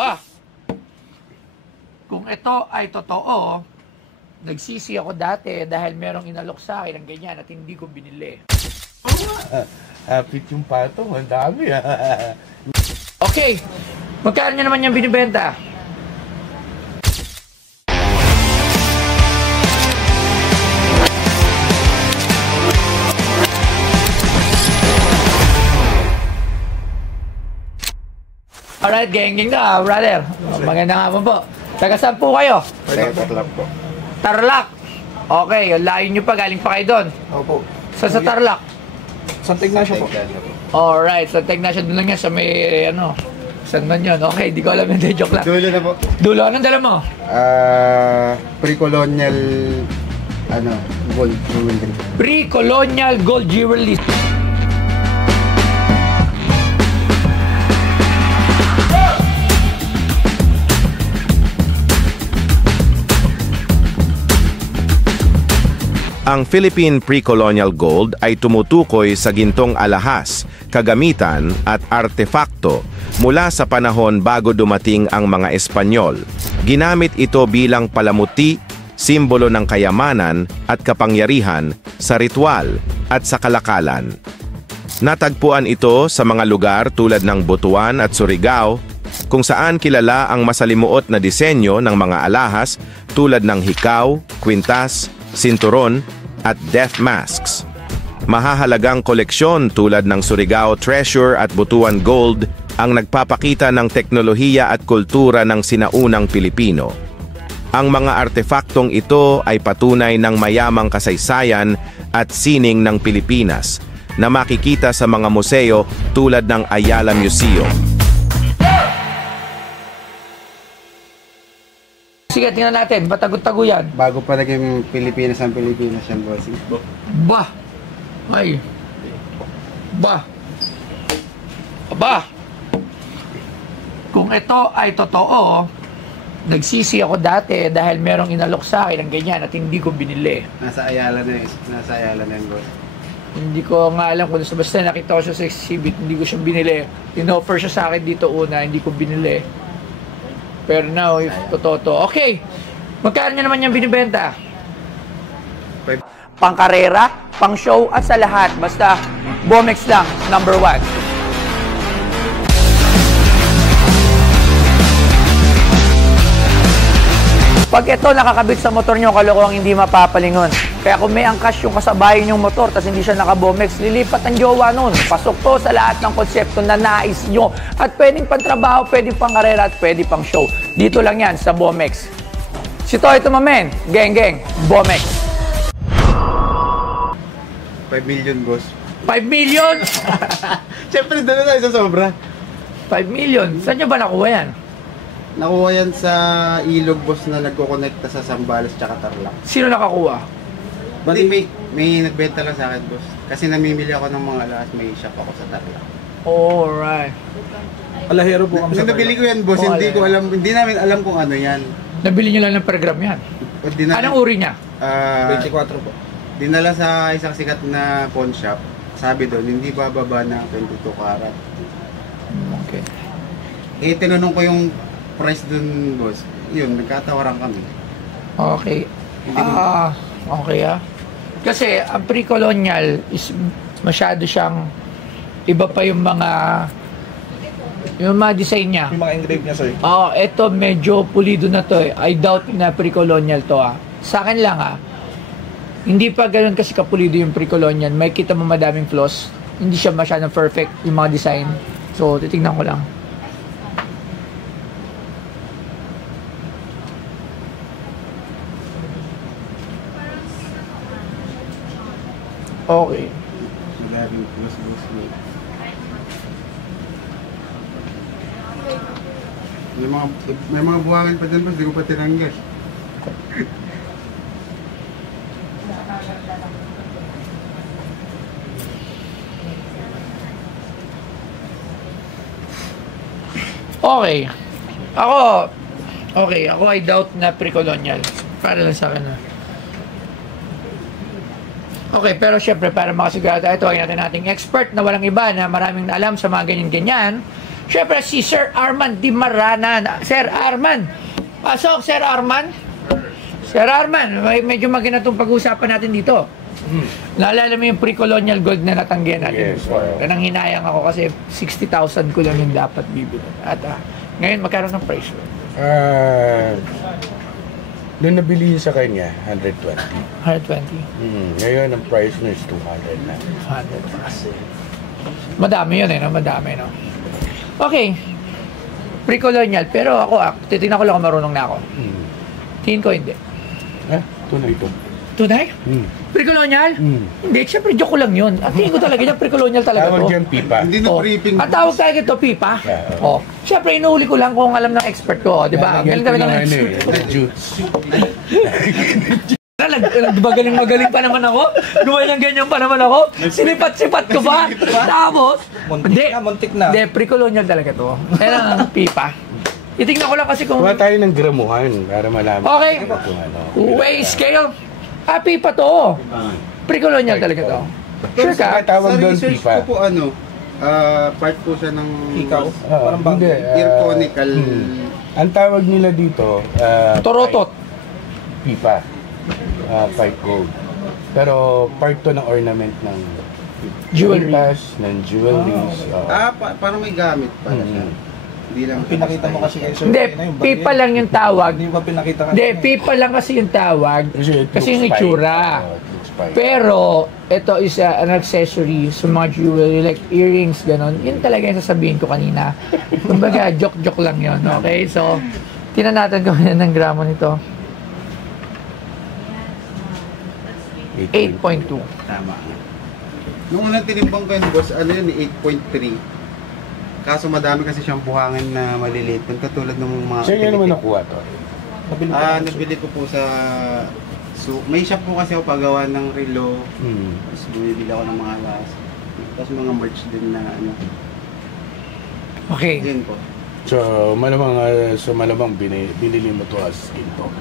Ba, kung ito ay totoo, nagsisi ako dati dahil merong inalok sa akin ng ganyan at hindi ko binili. Hapit yung patong, ang dami Okay, magkano nyo naman yung binibenta? Alright, gang na, brother. Magandang hapon po. Taga saan po kayo? Tarlac po. Tarlac. Okay, layo nyo pa, galing pa kayo doon. Opo. Sa Tarlac? Santa Ignacio po. Alright, sa Ignacio doon lang yan, sa may, saan man yun? Okay, di ko alam yun, joke lang. Dulo na po. Dulo, anong dala mo? Pre-colonial, gold jewelry. Pre-colonial gold jewelry. Ang Philippine Pre-Colonial Gold ay tumutukoy sa gintong alahas, kagamitan at artefakto mula sa panahon bago dumating ang mga Espanyol. Ginamit ito bilang palamuti, simbolo ng kayamanan at kapangyarihan sa ritual at sa kalakalan. Natagpuan ito sa mga lugar tulad ng Butuan at Surigao, kung saan kilala ang masalimuot na disenyo ng mga alahas tulad ng hikaw, kwintas, sinturon, at death masks. Mahahalagang koleksyon tulad ng Surigao Treasure at Butuan Gold ang nagpapakita ng teknolohiya at kultura ng sinaunang Pilipino. Ang mga artefaktong ito ay patunay ng mayamang kasaysayan at sining ng Pilipinas na makikita sa mga museo tulad ng Ayala Museum. Sige, tingnan natin. Batago-tago yan. Bago pa naging Pilipinas ang Pilipinas yan, bossing. Ba! Ay! Ba! Ba! Kung ito ay totoo, nagsisi ako dati dahil merong inalok sa akin ng ganyan at hindi ko binili. Nasa Ayala na yan, boss. Hindi ko nga alam kung basta nakita ko siya sa exhibit, hindi ko siya binili. In-offer siya sa akin dito una, hindi ko binili. Pero now, if totoo to. Okay, magkano nyo naman yung binibenta? Pang karera, pang show, at sa lahat. Basta, Bomex lang, number 1. Pag ito nakakabit sa motor nyo, kalokohang hindi mapapalingon. Kaya kung may angkas yung kasabayan yung motor tapos hindi siya naka-Bomex, lilipat ang jowa nun. Pasok to sa lahat ng konsepto na nais nyo. At pwedeng pantrabaho, pwedeng pang karera, at pwedeng pang show. Dito lang yan sa Bomex. Si Toy Tumamen, geng, Bomex. 5 million, boss. 5 million? Siyempre, doon na tayo sa sobra. 5 million? Saan nyo ba nakuha yan? Nakuha yan sa ilog, boss, na nagko-connecta sa Zambales tsaka Tarlac. Sino nakakuha? Hindi, may nagbenta lang sa akin, boss. Kasi namimili ako ng mga alahas, may shop ako sa Tarlac. Alright. Alahero po kami sa Nabili ko yan, boss. Hindi ko alam, hindi namin alam kung ano yan. Nabili nyo lang ng per gram yan? Anong uri niya? 24 po. Dinala sa isang sikat na pawn shop. Sabi doon, hindi bababa na 22 karat. Okay. Eh, tinanong ko yung price doon, boss. Yun, nagkatawaran kami. Okay. Okay Kasi ang pre-colonial is masyado siyang iba pa yung mga design niya. Yung mga engraved niya, sir. Ito medyo pulido na to eh. I doubt na pre-colonial to Sa akin lang hindi pa ganoon kasi kapulido yung pre-colonial. May kita mo madaming flaws. Hindi siya masyadong perfect yung mga design. So, titignan ko lang. Okay. Madaming plus, boss. May mga buhangin pa dyan, boss. Di ko pa tinanggal. Okay. Ako I doubt na pre-colonial. Para lang sa akin Okay, pero syempre para makasigurado ito, ay natin expert na walang iba na maraming alam sa mga ganyan-ganyan. Siyempre, si Sir Arman Dimaranan. Sir Arman, pasok, Sir Arman. Sir Arman, medyo maganda itong pag-uusapan natin dito. Naalala mo yung pre-colonial gold na natanggihan natin Yes, before? oo. Nang hinayang ako kasi 60,000 ko lang yung dapat bibili. At ngayon, magkaroon ng price. Nung nabili sa kanya, 120. 120. Ngayon, ang price niya is 200 na. 100 plus. Madami yun no? Madami, no? Okay. Pre-colonial. Pero ako, titignan ko lang kung marunong na ako. Tingin ko hindi. Tunay ito. Tunay? Pre-colonial? Hindi, syempre joke ko lang yun. At tingin ko talaga yan, pre-colonial talaga Tawag to. dyan, pipa. Hindi na briefing. Ang tawag talaga ito, pipa. Yeah. Oh. Syempre, inuuli ko lang kung alam ng expert ko, di ba? Galing talaga ng expert. Jutes. Magaling pa naman ako. Gumawa ng ganyan pa naman ako. Sinipat-sipat ko pa. Tapos, Muntik na. Hindi, pre-colonial talaga to. Kaya ang pipa. Itignan ko lang kasi kung... Kuha tayo ng gramuhan para malaman. Okay. Kung ano. Weigh scale. Pipa to. Pre-colonial talaga to. Sure ka? Tawag Sa doon, research pipa. ko po part po siya ng Ikaw? Parang Hindi. Irconical. Ang tawag nila dito, Torotot. pipa. Pipe gold. Pero part to ng ornament ng Jewelry. pintas, ng jewelries. Parang may gamit pala siya. Hindi lang. Pinakita mo kasi kay Sir. Hindi, Tina yung pipa bagay. lang yung tawag. Hindi mo pa pinakita ka. Hindi, pipa lang kasi yung tawag. it Kasi yung looks itsura. fine. It looks fine. Pero, ito is an accessory sa mga jewelry, like earrings, gano'n. Yun talaga yung sasabihin ko kanina. Kumbaga, joke-joke lang yun, okay? So, tinan natin kung ano ng gramo nito. 8.2. Tama. Nung unang tinimbang ko yun, boss, ano yun, 8.3. Kaso madami kasi siyang buhangin na maliliit. Yung katulad ng mga... Saan niya naman nakuha to? Nabili ka. Nabili ko po sa... may shop po kasi ako pagawa ng relo. Tapos bumibili ako ng mga alas. Tapos mga merch din na ano. Okay. Yun po. So, malamang binili mo to as ginto.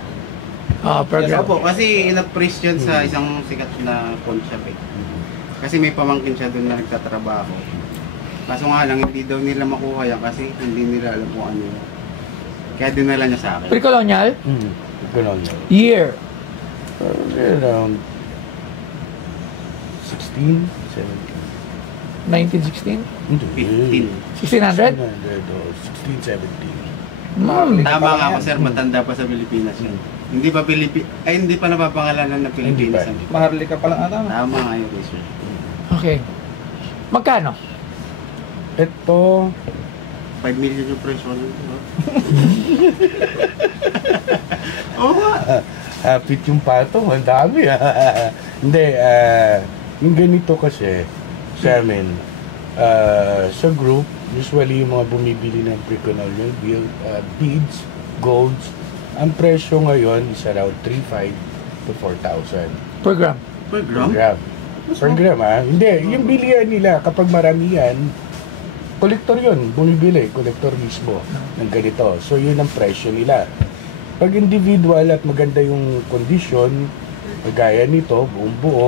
Per Yes, gram. po, kasi in-appraise yun sa isang sikat na pawn shop eh. Kasi may pamangkin siya doon na nagtatrabaho. Kaso nga lang, hindi daw nila makuha yan kasi hindi nila alam kung ano yun. Kaya dinala niya sa akin. Pre-colonial? Ganon yun. Year. Around 16, 1916? 17. Hindi. 1600? 16, 17. Tama nga ako sir, matanda pa sa Pilipinas yun. Hindi pa napapangalanan ng Pilipinas. Hindi Maharlika pa lang ata. Tama nga yun, sir. Okay. Magkano? Ito, 5 million yung presyo nun. Oo nga. hapit yung patong, ang dami. Hindi, yung ganito kasi sa amin, sa group, usually yung mga bumibili ng pre-colonial beads, golds, ang presyo ngayon is around 3,500 to 4,000 Per gram. Per per gram? gram. Per gram, ha? Hindi, yung bilihan nila, kapag maramihan, kolektor yun, bumibili, kolektor mismo ng ganito. So, yun ang presyo nila. Pag individual at maganda yung condition, kagaya nito, buong buo,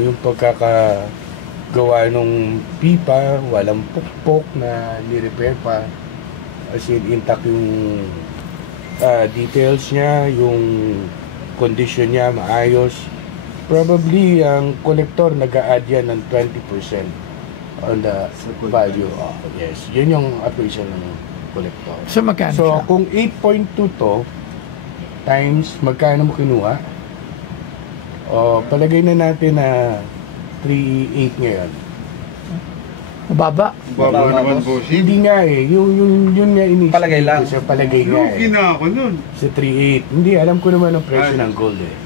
yung pagkakagawa ng pipa, walang pukpok na ni-repair pa, as in intact yung details niya, yung condition niya, maayos. Probably, ang kolektor nag-a-add yan ng 20% on the value. Yes, yun yung appraisal ng collector. So, magkano So, siya? kung 8.2 to, times magkano mo kinuha, palagay na natin na 3.8 ngayon. Mababa. Baba naman po siya. Hindi nga eh, yun nga inisip. Palagay lang. Sa palagay nga Lugi eh. na ako nun. Sa 3.8. Hindi, alam ko naman ang presyo ng gold eh.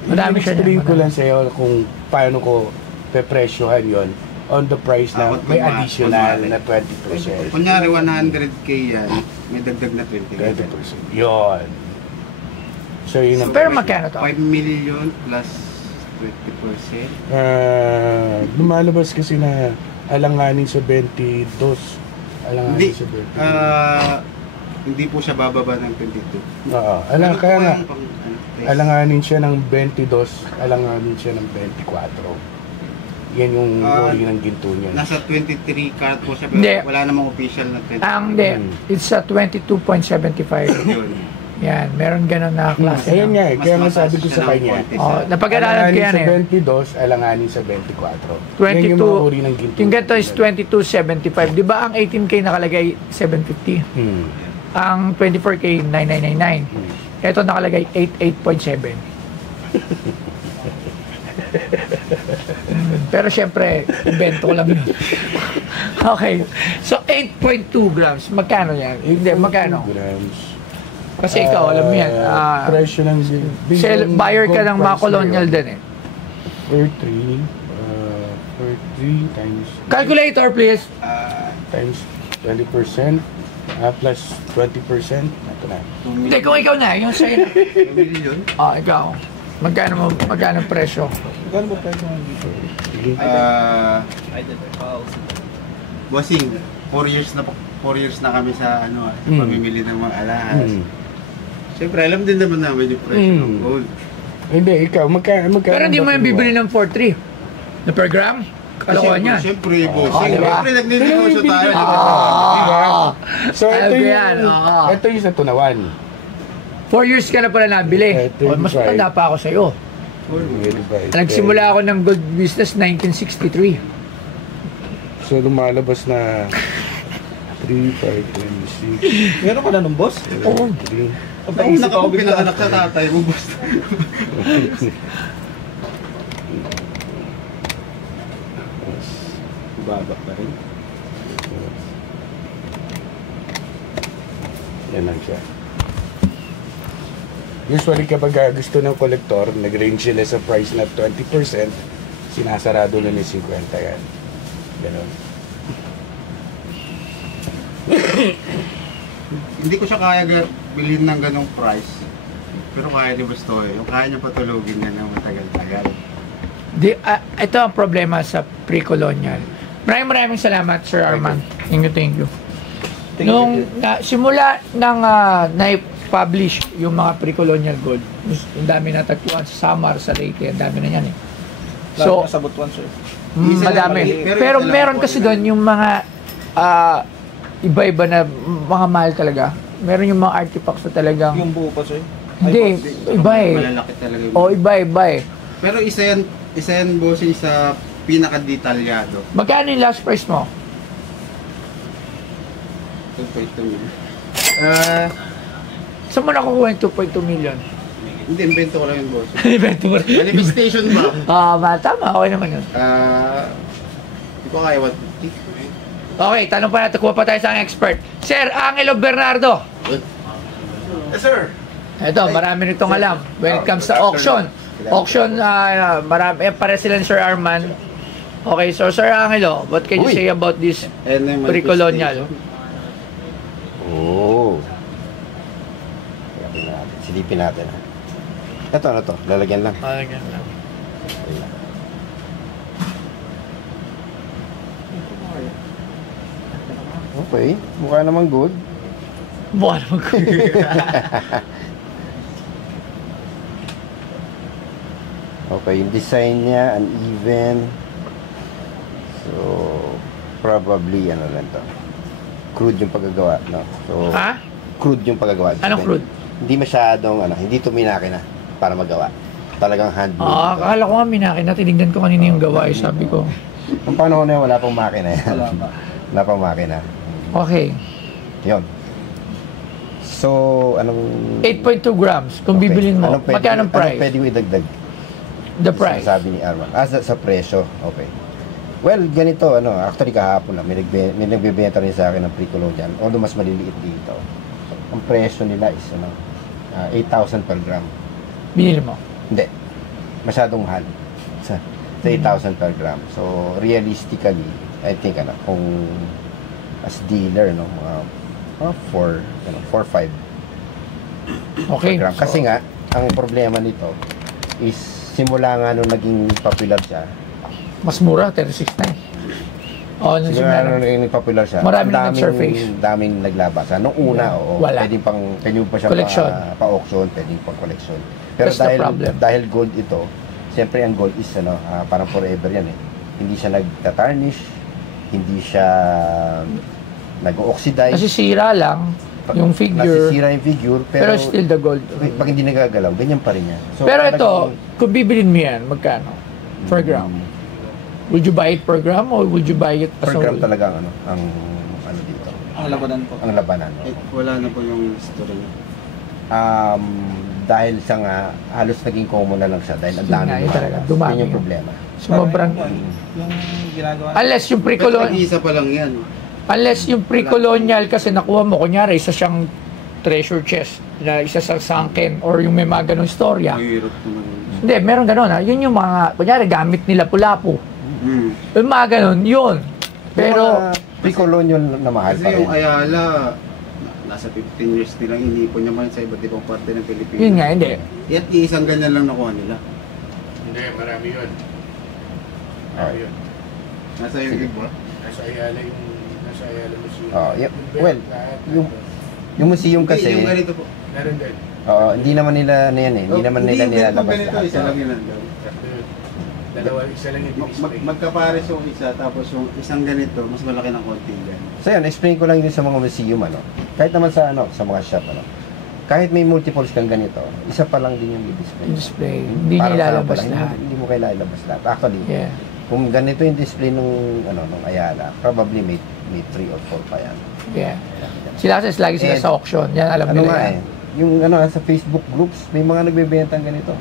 Madami siya Explain niyan, ko madami. lang sa'yo kung paano ko pepresyohan yon on the price na Dapat may kunwari, additional kunwari. na 20%. Kunyari 100k yan, may dagdag na 20k. 20%. Yun. So, yun ang Pero presyo. magkano to? 5 million plus 20%. Lumalabas kasi na alanganin sa 22. Alanganin Hindi. sa 22. Hindi po siya bababa ng 22. Oo. Ano Kaya po nga, yung test? alanganin siya ng 22, alanganin siya ng 24. Yan yung Ah, uri ng ginto niya. Nasa 23 karat po siya, pero Hindi. wala namang official na 23. Hindi. It's a 22.75. Yun. Yan, meron ganun na klase. Ayan nga, Mas kaya nga mataas sabi ko siya sa ng kanya. konti. Napag-aralan ko yan Alanganin eh. sa 22, alanganin sa 24. 22, Yan yung mga uri ng ginto. yung ganito is 22.75. Di ba ang 18K nakalagay 750? Hmm. Ang 24K 9999. Ito nakalagay 88.7. Pero syempre, invento ko lang yun. Okay. So 8.2 grams. Magkano yan? Hindi, magkano? Grams. Kasi ikaw, alam mo yan. Presyo ng Buyer ka ng mga colonial din eh. 43 times Calculator, please. times 20% plus 20%. Ito na. Hindi, kung ikaw na, yung sa'yo na. 2 million? Ikaw. Magkano ang presyo? Gano'n ba presyo ng dito? Bossing, 4 years na kami sa pamimili ng mga alahas. Siyempre, alam din naman namin yung presyo ng gold. Hindi, ikaw, magkano Pero hindi mo ba yung bibili ng 4.3 na per gram? Kalokohan yan. Siyempre, bossing. diba? Siyempre, nagninegosyo tayo. Diba? So, Alam ito ko yung, yan, oo. ito yung sa tunawan. 4 years ka na pala nabili. Mas 35. matanda pa ako sa'yo. Nagsimula ako ng gold business 1963. So, lumalabas na 3, 5, 26, Meron ka na nung boss? Oo. 3. Ako na kapag pinanganak sa tatay mo, boss. Baba pa rin. Yan lang siya. Usually kapag gusto ng kolektor, nag-range sila sa price na 20%, sinasarado na ni 50 yan. Ganon. Hindi ko siya kaya bilhin ng ganong price. Pero kaya ni Bastoy. Yung kaya niya patulugin na ng matagal-tagal. Ito ang problema sa pre-colonial. Maraming salamat, Sir Arman. Thank you. Nung simula nang na-publish yung mga pre-colonial gold, ang dami natagpuan sa Samar, sa Leyte, ang dami na yan eh. So, So, sa Butuan, sir. madami. Pero Pero isa lang meron po, kasi diba? doon yung mga iba-iba na mga mahal talaga. Meron yung mga artifacts na talagang Yung buo pa, sir. hindi, iba eh. Malalaki talaga yung... O iba eh. Pero isa yan bossing sa pinaka-detalyado. Magkano yung last price mo? 2.2 million. Saan mo nakukuha yung 2.2 million? Hindi, invento ko lang yung boss. Invento mo rin. Manifestation ba? Tama. Okay naman yun. Hindi ko kaya 150. Okay, tanong pa natin. Kuha pa tayo sa ang expert. Sir Angelo Bernardo. Yes, sir. Ito, marami nitong alam. When it comes sa auction. Auction, marami. Pare sila ni Sir Arman. Okay, so Sir Angelo, what can you say about this And then pre-colonial? Oo. Silipin natin. Ito, ano to? Lalagyan lang. Okay. Mukha naman good. Mukha naman ko. Okay. Yung design niya, uneven. So, probably, ano lang to. Crude yung paggagawa, no? So, Ha? crude yung paggagawa. Anong crude? Hindi masyadong, hindi tuminaki na para magawa. Talagang handmade. Akala ko nga minaki na. Tinignan ko kanina yung gawa. Sabi ko, Ang panahon na yun, wala pang makina yan. Wala pa. Wala pang makina. okay. Yun. So, anong... 8.2 grams. Kung bibilin mo, Anong pwede- magkano ang price? Anong pwede mo idagdag? The price. Sabi ni Arman. Sa presyo. Okay. Well, ganito, actually kahapon lang, may nagbebenta rin sa akin ng pre-colonial. Although mas maliliit dito. Ang presyo nila is, 8,000 per gram. Binili mo. Hindi. Masyadong mahal. Sa 8,000 per gram. So, realistically, I think, kung as dealer, mga 4-5 Okay. per gram. Kasi nga, ang problema nito is, simula nga nung naging popular siya, Mas mura, 36.9. Oo, nung simula simula. nung naging popular siya, Marami ang na nag-surface. daming naglabas. Nung una, Wala. pwede pa siya Collection. pa-auction, pwede pang collection. Pero That's the problem. dahil gold ito, siyempre ang gold is, parang forever yan eh. hindi siya nagtatarnish, hindi siya nag-oxidize. Nasisira lang yung figure, Nasisira yung figure, pero still the gold. pag hindi nagagalaw, ganyan pa rin yan. So, Pero ito, talagang- kung bibilin mo yan, magkano? Per gram? Would you buy it per gram or would you buy it as per a gram whole? talaga ang ano dito, Ang labanan po. ang labanan. Eh, wala na po yung history niya. Dahil sa nga, halos naging common na lang siya dahil ang Yun dami nga, yun talaga, dumami Yun yung yun. problema. Sobrang, Yung ginagawa. unless yung Pero pre-colonial, isa pa lang yan. unless yung pre-colonial kasi nakuha mo, kunyari, isa siyang treasure chest, na isa sa sunken, or yung may mga ganong storya. Mahirap naman. Hindi, meron ganon ha. Yun yung mga, kunyari, gamit nila pulapo. Hmm. Yung mga ganon, yun. Pero, Pero, pre-colonial na mahal Kasi pa rin. yung Ayala, nasa 15 years nilang inipon niya man sa iba't ibang parte ng Pilipinas. yun nga, hindi. At isang ganyan lang nakuha nila. Hindi, marami yun. Ah. Yun. Nasa yung iba. Nasa Ayala Museum. Well, yung museum Kasi kasi, yung ganito po. Meron din. hindi naman nila na yan eh. Hindi naman nila nilalabas ganito, lahat. isa lang yun lang daw. Dalawa, isa lang yung display. Magkapares yung isa, tapos yung isang ganito, mas malaki ng konti yan. So yun, explain ko lang yun sa mga museum, kahit naman sa sa mga shop, kahit may multiples kang ganito, isa pa lang din yung display. Display. Hindi Parang nilalabas sample lang, lahat. Hindi mo kailangan ilabas lahat. Actually, Yeah. kung ganito yung display nung Ayala, probably may 3 or 4 pa yan. Yeah. Sila kasi lagi sila And, sa auction. Yan, alam Ano nila nga yan. yung sa Facebook groups, may mga nagbebenta ng ganito.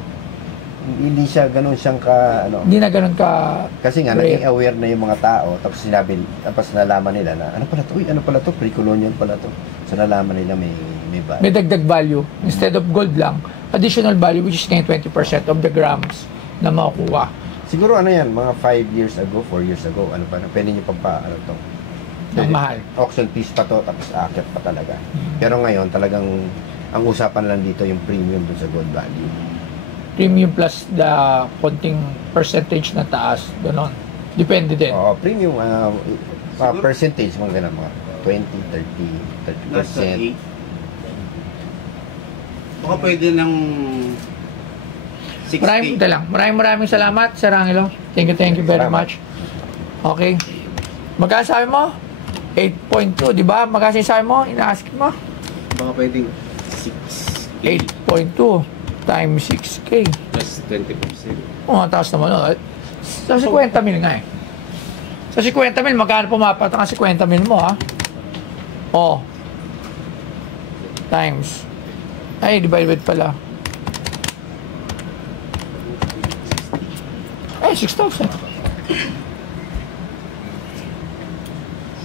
Hindi siya ganun siyang Hindi na ganun ka... kasi nga Rare. naging aware na yung mga tao, tapos nalaman nila na ano pala to, pre-colonial pala to. So nalaman nila may value. May dagdag value. Instead of gold lang, additional value which is ngayon 20% of the grams na makukuha. Siguro yan, mga 5 years ago, 4 years ago, pwede niyo to. Ang mahal. Auction piece pa to, tapos aakyat pa talaga. Pero ngayon, talagang ang usapan lang dito yung premium dun sa gold value. Premium plus the konting percentage na taas. Ganon. Depende din. Oo, premium, Siguro- percentage, mga ganun, mga 20, 30%. Nasa 8. Baka pwede ng 60. Maraming salamat, Sir Angelo. Thank you very Salamat. much. Okay. Magkano sabi mo? 8.2, di ba? Magkano sabi mo? Ina-ask mo? Baka pwedeng 6. 8.2 times 6K. Plus 20%. Ang taas naman. Sa 50 mil nga eh. Sa 50 mil, magkano pumapat ang 50 mil mo ha? Times. Ay, divided pala. Ay, 6,000.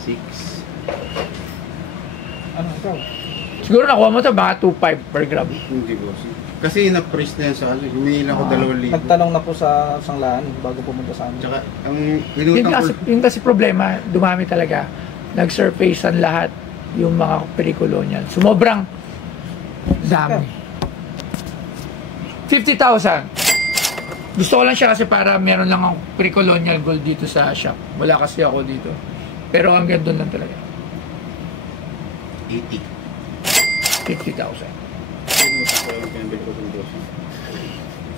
6. Ano ikaw? Siguro nakuha mo ito, baka 2.5 per gram. Hindi ko. Kasi na-price na yan sa ano. Humingi lang ako 2,000. Nagtanong na po sa sanglaan bago pumunta sa amin. Tsaka, ang Yun inutang kasi, ko. yun kasi problema, dumami talaga. Nag-surface ang lahat yung mga pre-colonial. Sumobrang dami. 50,000. Gusto ko lang siya kasi para meron lang akong pre-colonial gold dito sa shop. Wala kasi ako dito. Pero hanggang doon lang talaga. 80. 50,000. Inutang ko yung pinabili ko ng boss.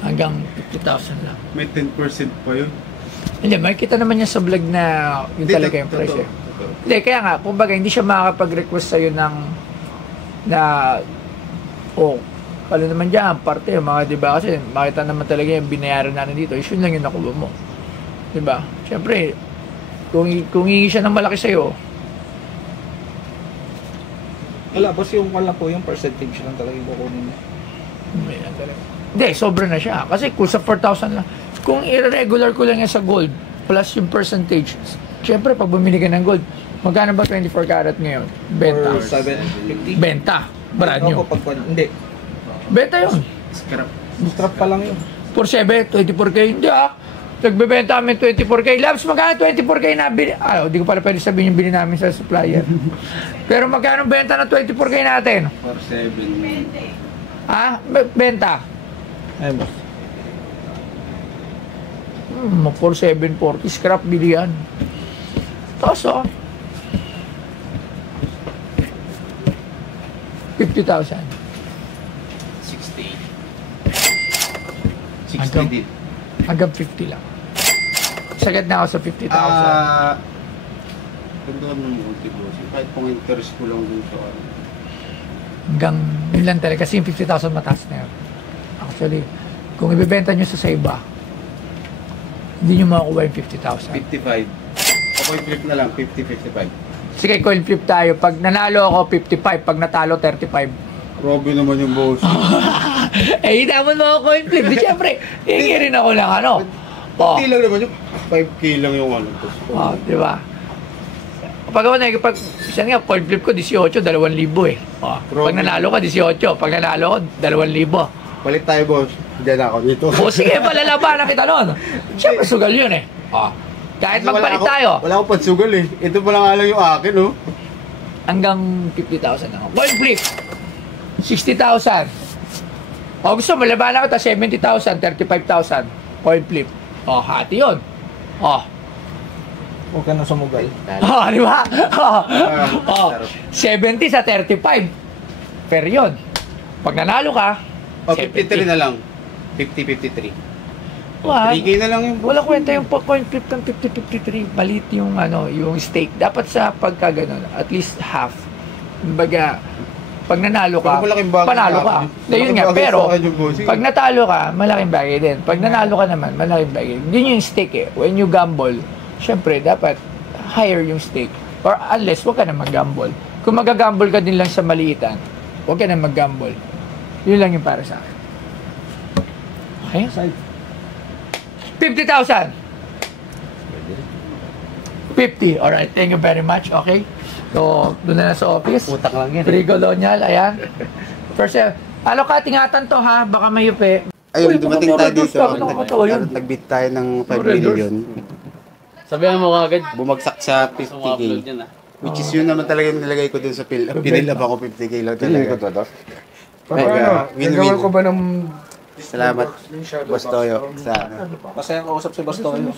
Hanggang 50,000 lang. May 10% pa yun. Hindi, makikita naman niya sa vlog na yun talaga yung price eh. Hindi, kaya nga, kumbaga, hindi siya makakapag-request sa'yo na, palo naman dyan, parte, mga, di ba, kasi makita naman talaga yung binayaran natin dito, yun lang yung nakuha mo. Di ba? Siyempre, kung hihingi siya ng malaki sa'yo, Wala, boss, yung wala po yung percentage lang talaga yung kukunin niya. may lang talaga. Hindi, sobra na siya. Kasi kung sa 4,000 lang, kung irregular ko lang yan sa gold, plus yung percentage, siyempre, pag bumili ka ng gold, magkano ba 24 karat ngayon? Benta. Or 750. Benta. Brand new. Opo, hindi. Benta yun. Scrap. Strap pa lang yun. 4.7, 24K. Hindi nagbebenta kami 24K. Labs, magkano 24K na bili? Hindi ko pala pwede sabihin yung bili namin sa supplier. Pero magkano benta na 24K natin? 4.7. Benta? Ayun, boss. 4.740. Scrap bili yan. Tapos 50,000. 60. 60 din. Hanggang 50 lang. Sagad na ako sa 50,000. Ganda naman ng multi-bossing. Kahit pong interest ko lang dun sa ano. Hanggang yun lang talaga. Kasi yung 50,000 mataas na yun. Actually, kung ibibenta nyo sa iba, hindi nyo makukuha yung 50,000. 55. Ako flip na lang, 50-55. Sige, coin flip tayo. Pag nanalo ako, 55. Pag natalo, 35. Grabe naman yung bossing. Eh, hinamon mo ako coin flip. Di syempre, hingi rin ako lang ano. Oh, Hindi lang naman yung 5K lang yung ano. oh, di ba? Pag ako pag siya nga, coin flip ko, 18, 2,000 eh. Oh, pag nanalo ka, 18. Pag nanalo ko, 2,000. Palit tayo, boss. Diyan ako dito. O sige, palalabanan kita nun. Siyempre, sugal yun eh. Oh, kahit Kasi magpalit tayo, Wala akong pansugal eh. Ito pa lang nga lang yung akin, oh. hanggang 50,000 ako. Coin flip, 60,000. O gusto mo, labanan kita 70,000, 35,000. Coin flip. O, hati yun. O, Huwag ka nang sumugal. di ba? O, 70 sa 35. Fair yun. Pag nanalo ka, O, 53 na lang. 50-53. Wag. 3K na lang yung Wala kwenta yung coin flip ng 50-53. Malit yung ano, yung stake. Dapat sa pagka ganun, at least half. Kumbaga, pag nanalo ka, Pero malaking bagay panalo sa ka. akin. Na yun nga, Malaking bagay pero sa akin yung bossing. pag natalo ka, malaking bagay din. Pag nanalo ka naman, malaking bagay. Yun yung stake eh. When you gamble, syempre, dapat higher yung stake. Or unless, huwag ka na mag-gamble. Kung mag-gamble ka din lang sa maliitan, huwag ka na mag-gamble. Yun lang yung para sa akin. Okay? 50,000. 50. Alright, thank you very much. Okay? So, doon na sa office. Utak lang yan. Pre-colonial, ayan. First, alo ka, tingatan to ha, baka mayupi. Ayun, dumating tayo dito. Nagbit Nagbit tayo ng 5 million. Sabihan mo agad. Bumagsak sa 50K. Which is yun naman talaga yung nilagay ko dun sa pinilap ako 50K lang talaga. Paano? Win-win. Nagawa ko ba ng... Salamat, Boss Toyo. Sa Masayang kausap si Bastoyo.